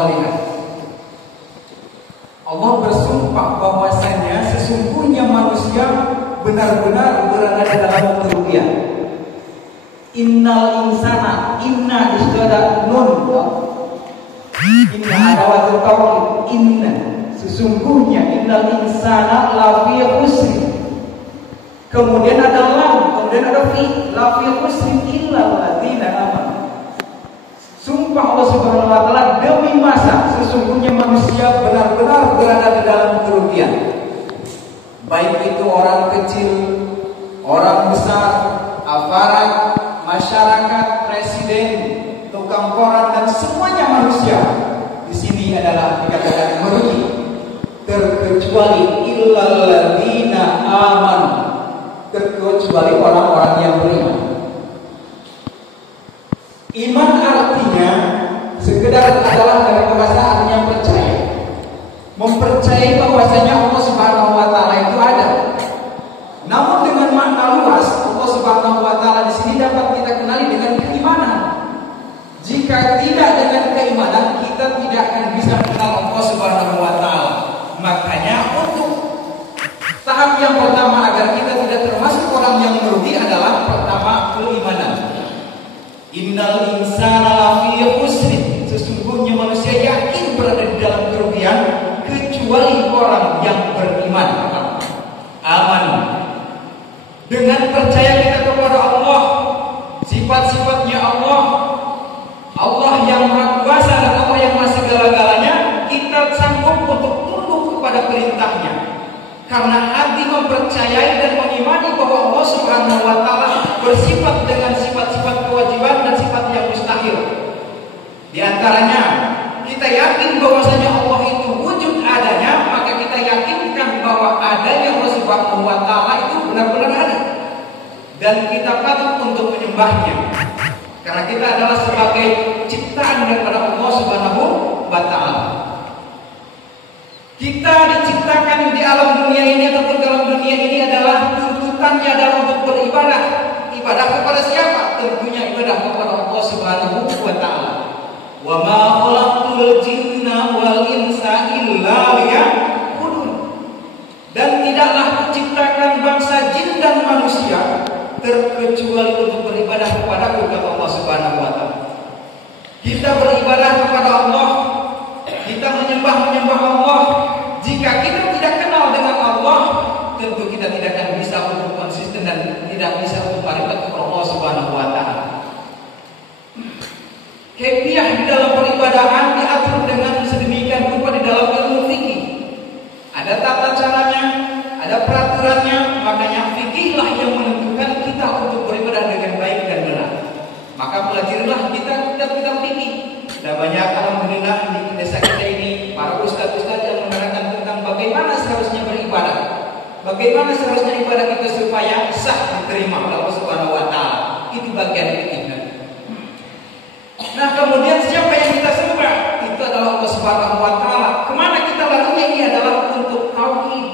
salihah. Allah bersumpah bahwasanya sesungguhnya manusia benar-benar berada dalam kerugian. Innal insana, inna istada nun. Inna adalah tauhid. Inna, sesungguhnya innal insana lafi khusr. Kemudian ada lam, kemudian ada fi, lafi khusr illa alladzina amanu. Sumpah Allah Subhanahu wa taala demi masa sesungguhnya manusia benar-benar berada di dalam kerugian. Baik itu orang kecil, orang besar, aparat, masyarakat, presiden, tukang koran dan semuanya manusia di sini adalah dikatakan merugi, terkecuali illal ladzina amanu, terkecuali orang-orang yang beriman. Iman artinya sekedar adalah dari bahasa artinya percaya, mempercayai bahwasanya Allah Subhanahu wa taala itu ada. Namun dengan makna luas, Allah Subhanahu wa taala di sini dapat kita kenali dengan keimanan. Jika tidak dengan keimanan, kita tidak akan bisa mengenal Allah Subhanahu wa taala. Makanya untuk tahap yang pertama agar kita tidak termasuk orang yang merugi adalah pertama keimanan. Innal insana lafi khusr, sesungguhnya manusia yakin berada di dalam kerugian kecuali orang yang beriman. Aman. Dengan percaya kita kepada Allah, sifat-sifatnya Allah, Allah yang Maha Kuasa dan Allah yang Maha segala-galanya, kita sanggup untuk tunduk kepada perintahnya. Karena hati mempercayai dan mengimani bahwa Allah Subhanahu wa taala bersifat dengan sifat-sifat kewajiban dan sifat yang mustahil. Di antaranya, kita yakin bahwasanya Allah itu wujud adanya, maka kita yakinkan bahwa adanya Allah Subhanahu wa taala itu benar-benar ada. Dan kita patut untuk menyembahnya. Karena kita adalah sebagai ciptaan daripada Allah Subhanahu wa taala. Kita diciptakan di alam dunia ini ataupun dalam dunia ini adalah tuntutannya adalah untuk beribadah. Ibadah kepada siapa? Tentunya ibadah kepada Allah Subhanahu wa taala. Wa ma khalaqtul jinna wal insa illa liya'budun. Dan tidaklah diciptakan bangsa jin dan manusia terkecuali untuk beribadah kepada Allah Subhanahu wa taala. Kita beribadah kepada Allah, kita menyembah Allah. Jika kita tidak kenal dengan Allah, tentu kita tidak akan bisa untuk konsisten dan tidak bisa untuk beribadah kepada Allah Subhanahu wa taala. Kaifiah di dalam peribadahan diatur dengan sedemikian rupa di dalam ilmu fikih. Ada tata caranya, ada peraturannya, makanya fikihlah yang menentukan kita untuk beribadah dengan baik dan benar. Maka pelajarilah kita kitab-kitab fikih. Ada banyak alhamdulillah di desa kita ini para ustaz-ustaz yang menerangkan tentang bagaimana seharusnya beribadah. Bagaimana seharusnya ibadah kita supaya sah diterima oleh Allah Subhanahu wa taala. Itu bagian fikih. Nah, kemudian siapa yang kita sembah? Itu adalah Allah Subhanahu wa taala. Kemana kita lalunya? Ini adalah untuk tauhid.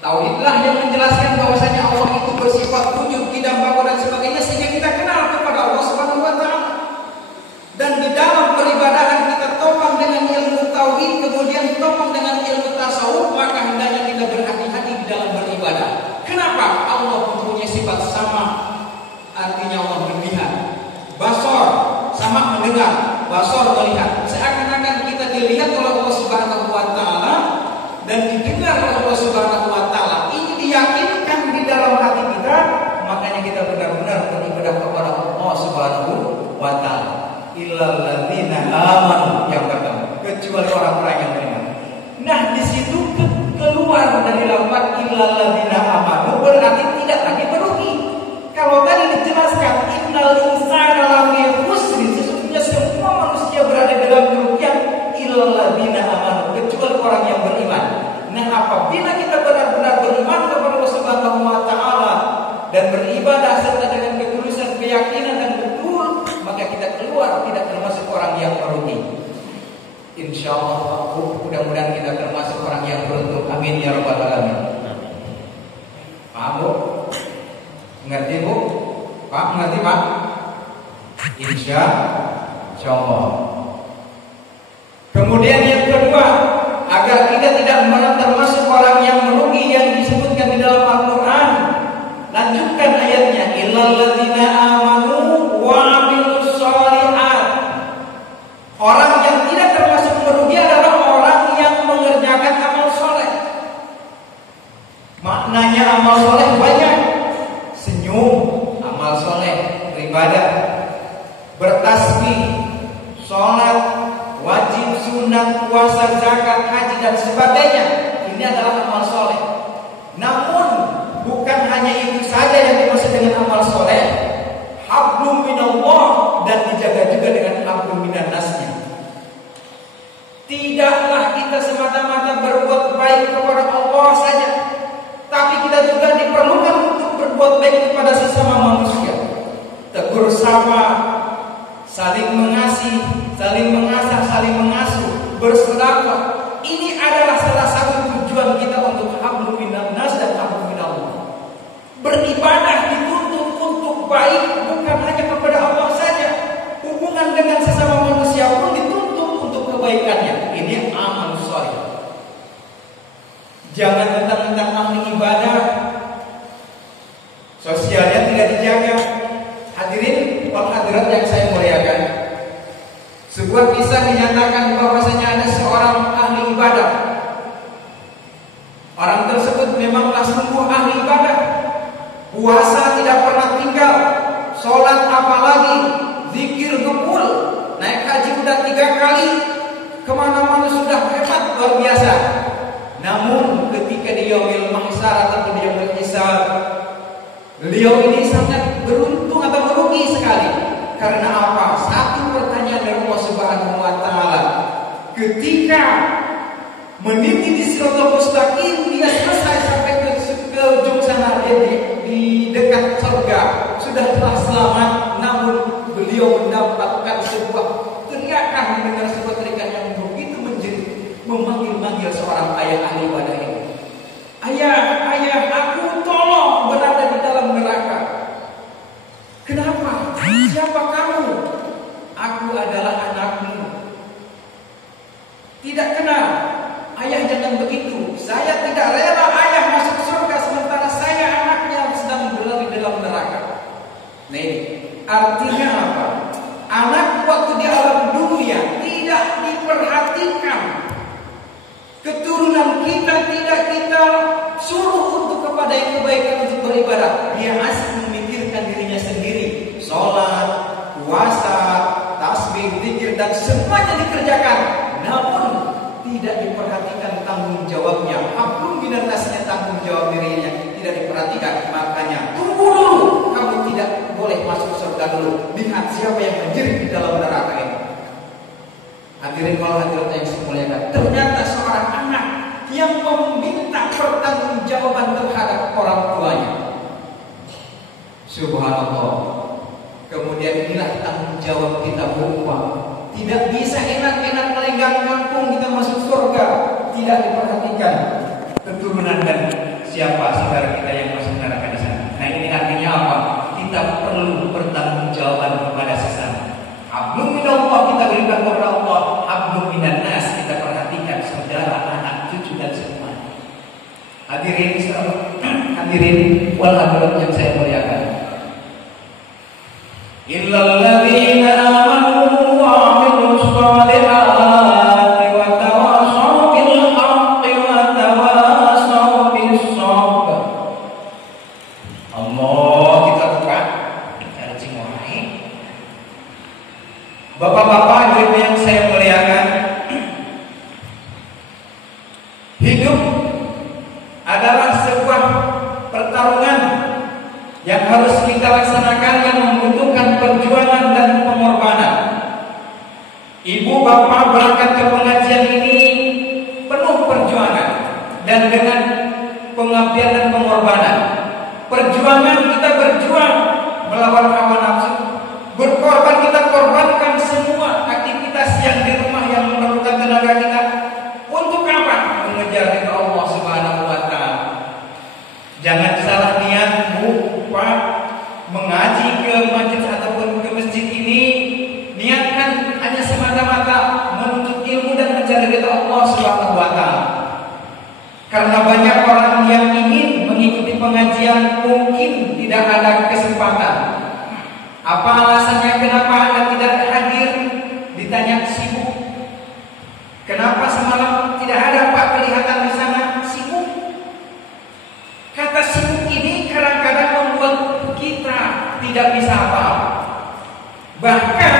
Tauhidlah yang menjelaskan bahwasanya Allah itu bersifat wujud, tidak bapa dan sebagainya, sehingga kita kenal kepada Allah Subhanahu wa taala. Dan di dalam peribadahan kita topang dengan ilmu tauhid, kemudian topang dengan ilmu tasawuf, maka hendaknya kita berhati-hati di dalam beribadah. Kenapa? Allah mempunyai sifat sama, artinya Allah melihat. Basor sama mendengar, basor melihat. Seakan-akan kita dilihat oleh Allah Subhanahu wa taala dan didengar oleh Allah Subhanahu wa taala. Ini diyakinkan di dalam hati kita, makanya kita benar-benar beribadah kepada Allah Subhanahu wa taala. Illal ladzina amanu, yang pertama, kecuali orang-orang yang beriman. Nah, di situ keluar dari lafaz illal ladzina amanu berarti tidak lagi merugi. Kalau tadi dijelaskan innal insana lafi khusr, sesungguhnya semua manusia berada dalam kerugian illal ladzina amanu, kecuali orang yang beriman. Nah, apabila kita benar-benar beriman kepada Allah Subhanahu wa taala dan beribadah serta dengan ketulusan keyakinan dan betul, maka kita keluar tidak termasuk orang yang merugi. Insyaallah, mudah-mudahan kita termasuk orang yang beruntung. Amin ya rabbal alamin. Paham, Bu? Mengerti, Bu? Pak, mengerti, Pak? Insyaallah. Orang yang tidak termasuk merugi adalah orang yang mengerjakan amal soleh. Maknanya amal soleh banyak. Senyum, amal soleh, beribadah, bertasbih, sholat, wajib, sunat, puasa, zakat, haji dan sebagainya. Ini adalah amal soleh. Namun bukan hanya itu saja yang dimaksud dengan amal soleh. Hablum minallah, dan dijaga juga dengan hablum minannasnya. Tidaklah kita semata-mata berbuat baik kepada Allah saja, tapi kita juga diperlukan untuk berbuat baik kepada sesama manusia. Tegur sapa, saling mengasihi, saling mengasah, saling mengasuh, bersedekah. Ini adalah salah satu tujuan kita untuk hablum minannas dan hablum minallah. Beribadah dituntut untuk baik, bukan hanya kepada Allah saja. Hubungan dengan sesama manusia pun dituntut untuk kebaikannya. Ini amal soleh. Jangan mentang-mentang ahli ibadah, sosialnya tidak dijaga. Hadirin wal hadirat yang saya muliakan, sebuah kisah dinyatakan bahwasanya ada seorang ahli ibadah. Orang tersebut memanglah sungguh ahli ibadah. Puasa tidak pernah tinggal, sholat apalagi, zikir gebul, naik haji udah 3 kali, kemana-mana sudah hebat luar biasa. Namun ketika di yaumil mahsyar atau di yaumil hisab, beliau ini sangat beruntung atau merugi sekali. Karena apa? Satu pertanyaan dari Allah Subhanahu wa taala. Ketika meniti di siratal mustaqim, dia selesai sampai ke ujung sana, di dekat surga, sudah telah selamat. Namun beliau mendapatkan sebuah teriakan, mendengar sebuah teriakan yang begitu menjerit, memanggil-manggil seorang ayah ahli ibadah ini. Ayah, ayah, aku tolong, berada di dalam neraka. Kenapa? Siapa kamu? Aku adalah anakmu. Tidak kenal. Ayah, jangan begitu. Saya tidak rela ayah masuk surga sementara saya anaknya sedang berada di dalam neraka. Nih, artinya apa? Anak waktu di alam dunia tidak diperhatikan. Keturunan kita tidak kita suruh untuk kepada yang kebaikan, untuk beribadah. Dia asik memikirkan dirinya sendiri. Sholat, puasa, tasbih, zikir dan semuanya dikerjakan. Namun tidak diperhatikan tanggung jawabnya. Hablum minannasnya, tanggung jawab dirinya tidak diperhatikan. Makanya tunggu dulu, kamu tidak boleh masuk surga dulu. Lihat siapa yang menjerit di dalam neraka ini. Hadirin wal hadirat yang saya muliakan, ternyata seorang anak yang meminta pertanggungjawaban terhadap orang tuanya. Subhanallah. Kemudian inilah tanggung jawab kita berupa. Tidak bisa enak-enak melenggang kampung kita masuk surga, tidak diperhatikan keturunan dan siapa saudara kita yang masuk neraka di sana. Nah, ini artinya apa? Kita perlu bertanggungjawaban kepada sesama. Hablum minallah kita berikan kepada Allah, hablum minannas kita perhatikan saudara, anak, cucu dan semua. Hadirin wal hadirat yang saya muliakan. Illal ladzina amanu wa 'amilus shalihati wa tawassaw bil haqqi wa tawassaw bis sabr. Allah, kita buka cara cingwai. Bapak-bapak, ibu yang saya muliakan, hidup adalah sebuah pertarungan yang harus kita laksanakan, yang membutuhkan perjuangan dan pengorbanan. Ibu bapak berangkat ke pengajian ini penuh perjuangan dan dengan pengabdian dan pengorbanan. Perjuangan, kita berjuang melawan hawa nafsu. Berkorban, kita korbankan semua aktivitas yang di rumah yang memerlukan tenaga kita. Untuk apa? Mengejar ridha Allah Subhanahu wa taala. Jangan salah niat, Bu, Pak, mengaji ke masjid ataupun ke masjid ini, niatkan hanya semata-mata menuntut ilmu dan mencari ridha Allah Subhanahu wa taala. Karena banyak orang yang ingin mengikuti pengajian mungkin tidak ada kesempatan. Apa alasannya kenapa Anda tidak hadir di Ditanya sibuk. Kenapa semalam tidak ada Pak kelihatan di sana? Sibuk. Kata sibuk ini kadang-kadang membuat kita tidak bisa apa-apa. Bahkan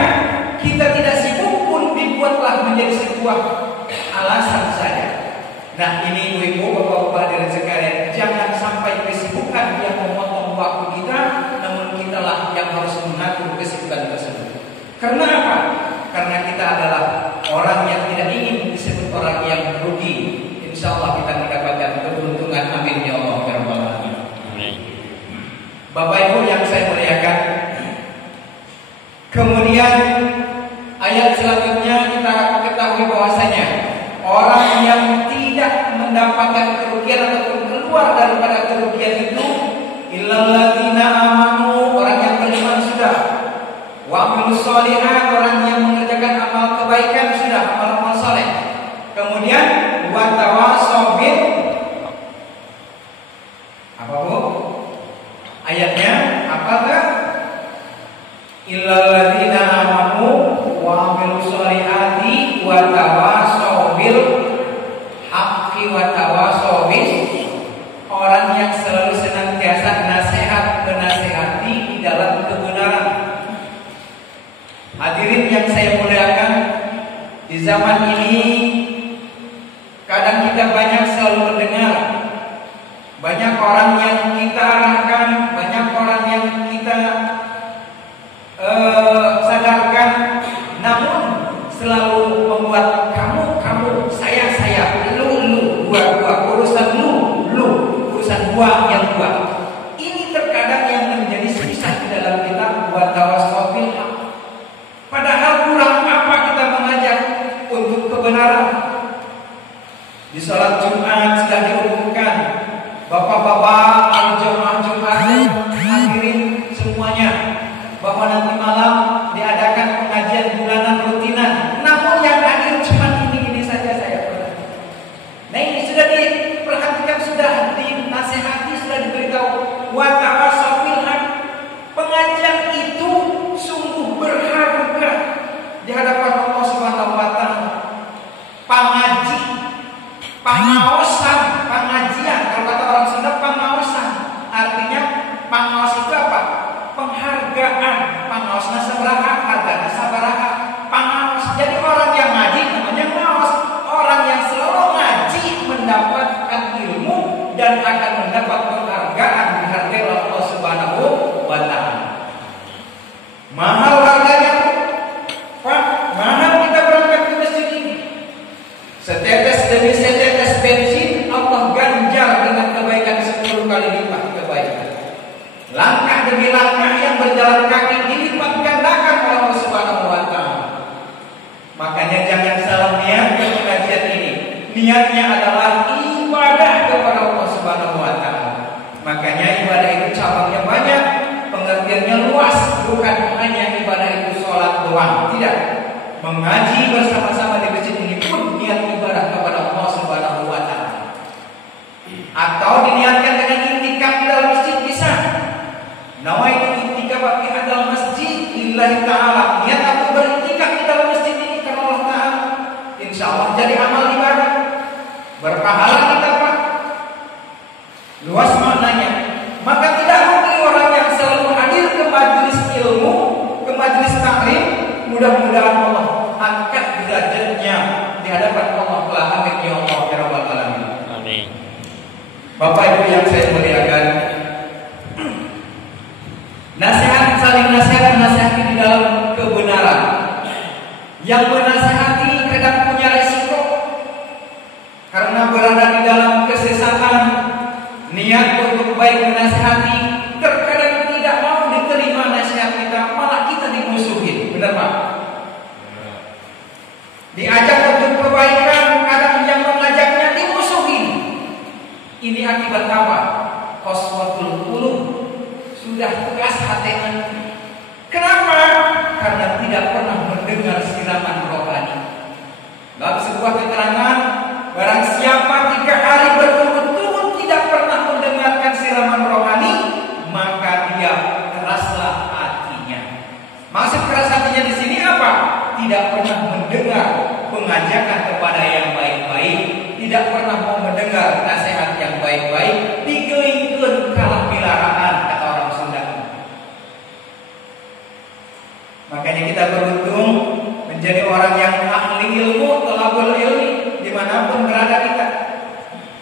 kita tidak sibuk pun dibuatlah menjadi sebuah alasan saja. Nah, ini ibu-ibu, bapak-bapak hadirin sekalian, jangan sampai kesibukan yang memotong waktu kita, namun kitalah yang harus mengatur kesibukan tersebut. Karena apa? Karena kita adalah orang yang tidak ingin disebut orang yang rugi. Insya Allah kita mendapatkan keberuntungan. Amin ya Allah ya Rabbal Alamin. Bapak Ibu yang saya muliakan, kemudian ayat selanjutnya kita ketahui bahwasanya orang yang tidak mendapatkan kerugian ataupun keluar daripada kerugian itu illal ladzina amanu, orang yang beriman sudah, wa amilus sholihat, orang yang mengerjakan amal kebaikan sudah, amal saleh. Kemudian wa tawassaw bil, apa Bu? Ayatnya apakah? Illal ladzina amanu wa amilus sholihati wa tawassaw bil haqqi wa tawassaw bis, orang yang selalu senantiasa nasihat menasihati di dalam kebenaran. Hadirin yang saya muliakan, di zaman ini kadang kita banyak selalu mendengar, banyak orang yang kita arahkan, banyak orang yang kita sadarkan, namun selalu membuat kamu, saya, lu, gua, urusan lu, urusan gua yang gua. Ini terkadang yang menjadi susah di dalam kita buat tawassaw bil haq. Padahal kurang apa kita mengajak untuk kebenaran. Di salat Jumat sudah diumumkan, bapak-bapak al-jamaah Jumat hadirin semuanya, bahwa nanti malam diadakan pengajian bulanan rutinan. Namun yang hadir cuma ini saja saya perhatikan. Nah, ini sudah diperhatikan, sudah dinasihati, sudah diberitahu. Wa tawassaw bil haq. Pengajian itu sungguh berharga di hadapan Allah Subhanahu wa taala. Pengaosan, pengajian, kalau kata orang Sunda pengaosan, artinya pengaos itu apa? Penghargaan. Pengaos nasabaraha, harga nasabaraha, pengaos. Jadi orang yang ngaji namanya pengaos. Orang yang selalu ngaji mendapatkan ilmu dan akan mendapat penghargaan, dihargai oleh Allah Subhanahu wa taala. Mahal harganya, Pak. Mahal kita berangkat ke masjid ini. Setetes demi setetes bensin Allah ganjar dengan kebaikan 10 kali lipat kebaikan. Langkah demi langkah yang berjalan kaki dilipat gandakan oleh Allah Subhanahu wa taala. Makanya jangan salah niat ke pengajian ini. Niatnya adalah ibadah kepada Allah Subhanahu wa taala. Makanya ibadah itu cabangnya banyak, pengertiannya luas, bukan hanya ibadah itu sholat doang, tidak. Mengaji bersama-sama di masjid ini pun niat ibadah kepada Allah Subhanahu wa taala. Atau diniatkan dengan intikaf di dalam masjid bisa. Nawaitu intikaf fi hadzal masjid lillahi ta'ala. Niat aku berintikaf di dalam masjid ini karena Allah Ta'ala. Insyaallah jadi amal ibadah. Berpahala kita, Pak. Luas maknanya. Maka tidak rugi orang yang selalu hadir ke majelis ilmu, ke majelis taklim. Mudah-mudahan Allah angkat derajatnya di hadapan Allah Ta'ala. Amin ya Allah ya Rabbal Alamin. Amin. Bapak Ibu yang saya muliakan, nasihat, saling nasihat, menasihati di dalam kebenaran. Yang menasihati kadang punya resiko, karena berada di dalam kesesatan. Niat untuk baik menasihati, terkadang tidak mau diterima nasihat kita, malah kita dimusuhin. Benar Pak? Diajak untuk kebaikan, kadang yang mengajaknya dimusuhin. Ini akibat apa? Qaswatul qulub, sudah keras hatinya. Kenapa? Karena tidak pernah mendengar siraman rohani. Dalam sebuah keterangan, barang siapa 3 hari berturut-turut tidak pernah mendengarkan siraman rohani, maka dia keraslah hatinya. Maksud keras hatinya di sini apa? Tidak pernah mengajarkan kepada yang baik-baik, tidak pernah mau mendengar nasihat yang baik-baik, digelingkeun kalah pilaraan, kata orang Sunda. Makanya kita beruntung menjadi orang yang ahli ilmu, thalabul ilmi, dimanapun berada kita.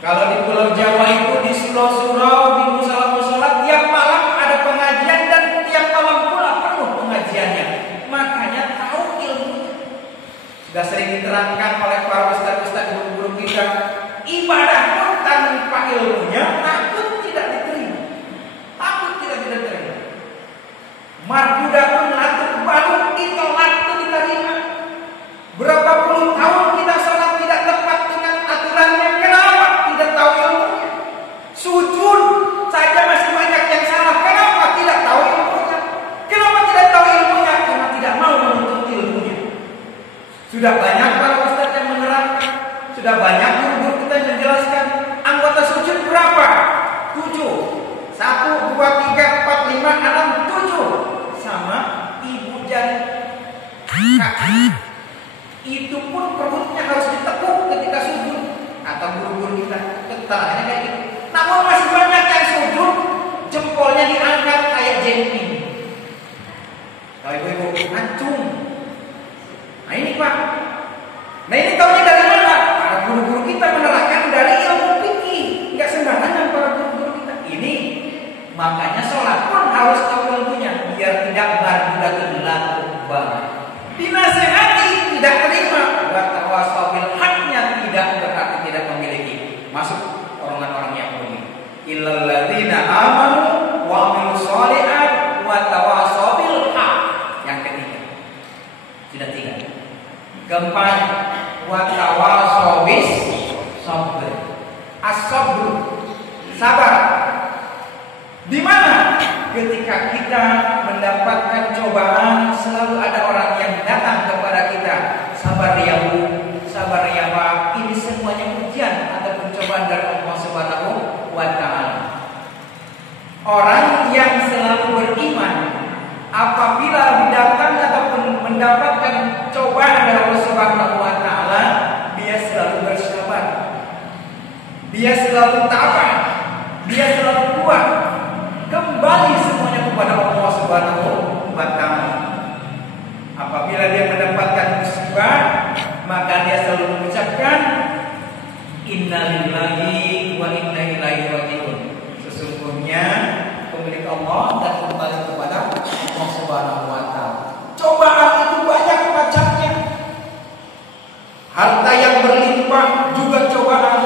Kalau di Pulau Jawa itu, di surau-surau, di musola-musola, tiap malam ada pengajian dan tiap malam pula penuh pengajiannya. Makanya tahu ilmunya. Sudah sering diterangkan oleh para ustaz-ustaz guru-guru kita, ibadah pun tanpa ilmunya takut tidak diterima. Takut tidak diterima. Markuda pun latuk baru ditolak itu diterima. Berapa puluh tahun kita sholat tidak tepat dengan aturannya. Kenapa? Tidak tahu ilmunya. Sujud saja masih banyak yang salah. Kenapa? Tidak tahu ilmunya. Kenapa tidak tahu ilmunya? Karena tidak mau menuntut ilmunya. Sudah banyak para ustaz yang menerangkan, sudah banyak guru-guru kita yang menjelaskan anggota sujud berapa? 7. 1, 2, 3, 4, 5, 6, 7. Sama ibu jari kaki. Itu pun perutnya harus ditekuk ketika sujud. Atau guru-guru kita keterangannya kayak gitu. Namun masih banyak yang sujud jempolnya diangkat kayak jemping. Kalau ibu-ibu ngacung. Nah ini Pak. Nah ini tahunya dari mana? Para guru-guru kita menerangkan dari ilmu fikih. Enggak sembarangan para guru-guru kita. Ini makanya sholat pun harus tahu ilmunya biar tidak barbudatul latubah. Dinasehati tidak terima, watawasabil haknya tidak berarti tidak memiliki. Masuk orang-orang yang mukmin. Illal ladzina amanu wa amilus sholihat wa tawasabil haq. Yang ketiga. Sudah 3. Keempat, wa tawasabis sabr. As-sabr, sabar. Di mana? Ketika kita mendapatkan cobaan, selalu ada orang yang datang kepada kita. Sabar ya Bu, sabar ya Pak. Ini semuanya ujian ataupun cobaan dari Allah Subhanahu wa Ta'ala. Orang yang selalu beriman, apabila datang ataupun mendapatkan cobaan dari Allah Subhanahu wa Ta'ala, dia selalu bersabar. Dia selalu tabah. Dia selalu kuat. Kembali semuanya kepada Allah Subhanahu wa Ta'ala. Apabila dia mendapatkan musibah, maka dia selalu mengucapkan innalillahi wa inna ilaihi raji'un. Sesungguhnya pemilik Allah dan kembali kepada Allah Subhanahu wa Ta'ala. Cobaan itu banyak macamnya. Harta yang berlimpah juga cobaan.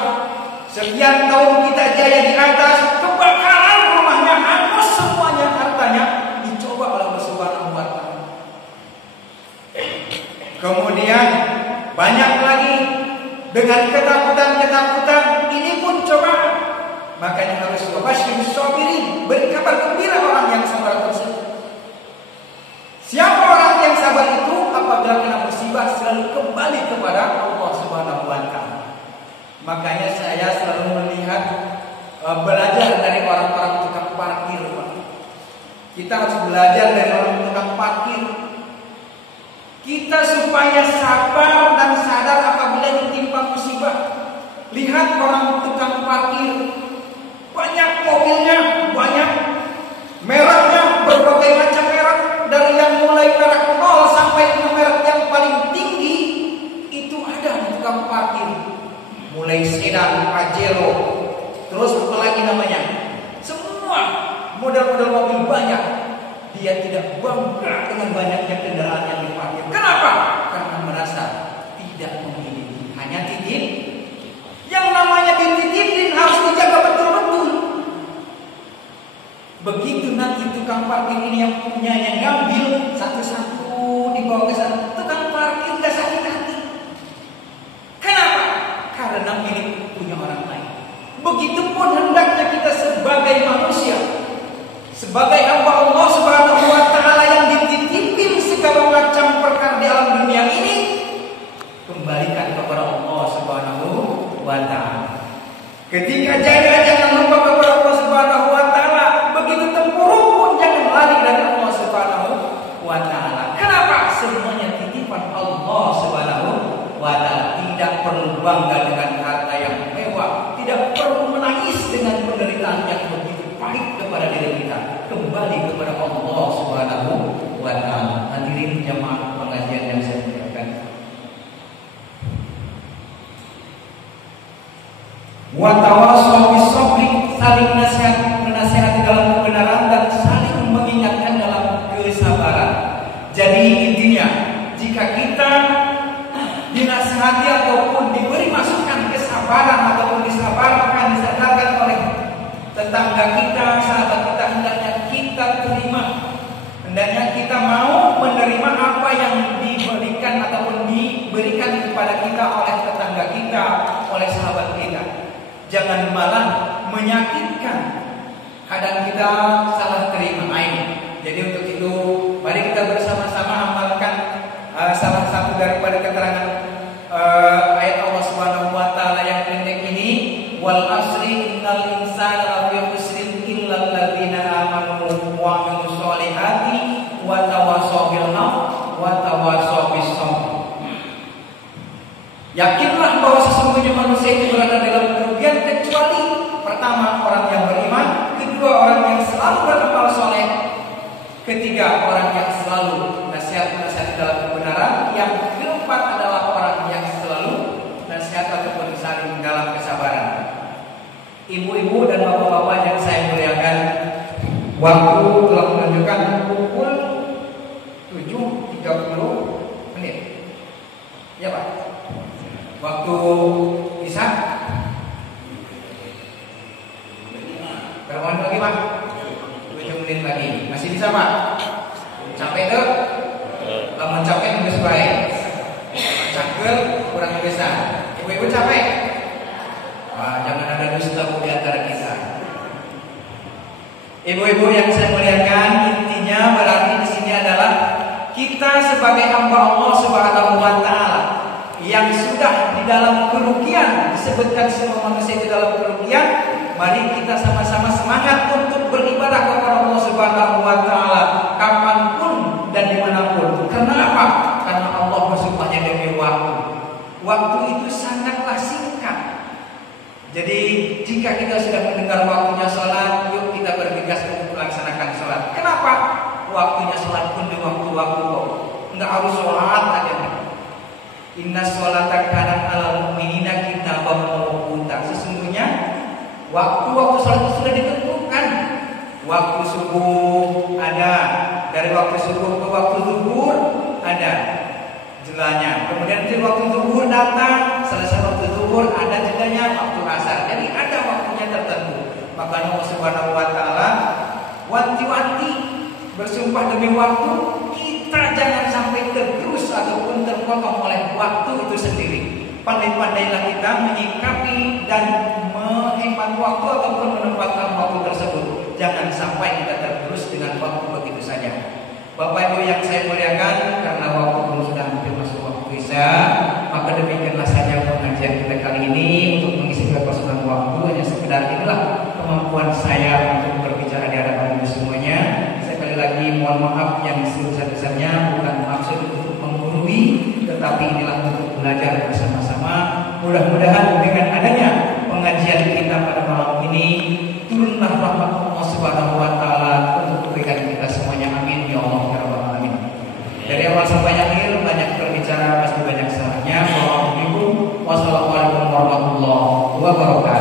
Sekian tahun kita jaya di atas, kebakaran rumahnya hangus semuanya, hartanya dicoba oleh Allah Subhanahu wa Ta'ala. Kemudian banyak lagi dengan ketakutan, ini pun cobaan. Makanya harus wabasyirus sabirin, beri kabar gembira orang yang sabar tersebut. Siapa orang yang sabar itu? Apabila kena musibah selalu kembali kepada Allah Subhanahu wa Ta'ala. Makanya saya selalu melihat belajar dari orang-orang tukang parkir. Kita harus belajar dari orang tukang parkir. Kita supaya sabar dan sadar apabila ditimpa musibah. Lihat orang tukang parkir, banyak mobilnya, banyak mereknya, berbagai macam merek, dari yang mulai merek 0 sampai ke merek yang paling tinggi itu ada di tukang parkir. Mulai sedan, Pajero, terus apa lagi namanya? Semua model-model mobil banyak. Dia tidak bangga dengan banyaknya kendaraan yang diparkir. Kenapa? Karena merasa tidak memiliki, hanya titip. Yang namanya dititipin harus dijaga betul-betul. Begitu nanti tukang parkir ini yang punya, yang ngambil satu-satu dibawa ke sana, tukang parkir gak sakit hati. Kenapa? Karena milik punya orang lain. Begitupun hendaknya kita sebagai manusia, sebagai hamba Allah Subhanahu wa Ta'ala yang dititipin segala macam perkara di alam dunia ini, kembalikan kepada Allah Subhanahu wa Ta'ala. Ketika jaya jangan lupa kepada Allah Subhanahu wa Ta'ala. Begitu tempurung pun jangan lari dari Allah Subhanahu wa Ta'ala. Kenapa? Semuanya titipan Allah Subhanahu wa Ta'ala. berbangga dengan harta yang mewah, tidak perlu menangis dengan penderitaan yang begitu pahit kepada diri kita. Kembali kepada Allah Subhanahu wa Ta'ala. Hadirin jamaah pengajian yang saya muliakan. Wa tawassaw bis-sabri, saling menasihati dalam kebenaran dan saling mengingatkan dalam kesabaran. Jadi intinya, jika kita dinasihati ataupun diberi masukan kesabaran ataupun disadarkan oleh tetangga kita, sahabat kita, hendaknya kita terima. Hendaknya kita mau menerima apa yang diberikan ataupun diberikan kepada kita oleh tetangga kita, oleh sahabat kita. Jangan malah menyakitkan. Kadang kita salah terima. Jadi untuk itu, mari kita bersama-sama amalkan salah satu daripada keterangan ayat Allah Subhanahu wa Ta'ala yang pendek ini. Wal asri innal insana lafi khusrin illa alladzina amanu wa amilus solihati wa tawassaw bil haqq wa tawassaw bis sabr. Yakinlah bahwa sesungguhnya manusia itu berada dalam kerugian kecuali pertama orang yang beriman, kedua orang yang selalu beramal soleh, ketiga orang yang selalu nasihat dalam kebenaran, yang keempat adalah orang yang selalu nasihat ataupun saling dalam kesabaran. Ibu-ibu dan bapak-bapak yang saya muliakan, waktu telah menunjukkan pukul 7.30. Ya Pak. Waktu Isya berapa menit lagi Pak? 7 menit lagi. Masih bisa Pak? Capek tuh? Kalau capek nggak baik. Cakep kurang bisa. Ibu-ibu capek? Wah, jangan ada dusta di antara kita. Ibu-ibu yang saya muliakan, intinya berarti di sini adalah kita sebagai hamba Allah Subhanahu wa Ta'ala yang sudah di dalam kerugian, disebutkan semua manusia di dalam kerugian, mari kita sama-sama semangat untuk beribadah kepada Allah Subhanahu wa Ta'ala kapanpun dan dimanapun. Kenapa? Karena Allah bersumpahnya demi waktu. Waktu itu sangatlah singkat. Jadi jika kita sudah mendengar waktunya sholat, yuk kita bergegas untuk melaksanakan sholat. Kenapa? Waktunya sholat pun di waktu-waktu kok. Enggak harus sholat aja. Inna sholata kanat 'alal mu'minina kitaban mawquta. Sesungguhnya waktu-waktu sholat itu sudah ditentukan. Waktu subuh ada, dari waktu subuh ke waktu zuhur ada jelanya. Kemudian dari waktu zuhur datang, selesai waktu zuhur ada jedanya waktu asar. Jadi ada waktunya tertentu. Maka Allah Subhanahu wa Ta'ala wanti-wanti bersumpah demi waktu, kita jangan sampai tergerus ataupun terpotong oleh waktu itu sendiri. Pandai-pandailah kita menyikapi dan menghemat waktu ataupun menempatkan waktu tersebut. Jangan sampai kita tergerus dengan waktu begitu saja. Bapak Ibu yang saya muliakan, karena waktu pun sudah hampir masuk waktu Isya, maka demikianlah saja pengajian kita kali ini. Untuk mengisi kekosongan waktu, hanya sekedar inilah kemampuan saya untuk berbicara di hadapan Ibu semuanya. Sekali lagi mohon maaf yang sebesar-besarnya, bukan maksud untuk menggurui, tetapi inilah untuk belajar bersama-sama. Mudah-mudahan dengan adanya pengajian kita pada malam ini, turunlah rahmat Allah Subhanahu wa Ta'ala untuk kebaikan kita semuanya. Amin ya Allah ya Rabbal alamin. Dari awal sampai akhir banyak berbicara pasti banyak salahnya. Wassalamualaikum warahmatullahi wabarakatuh.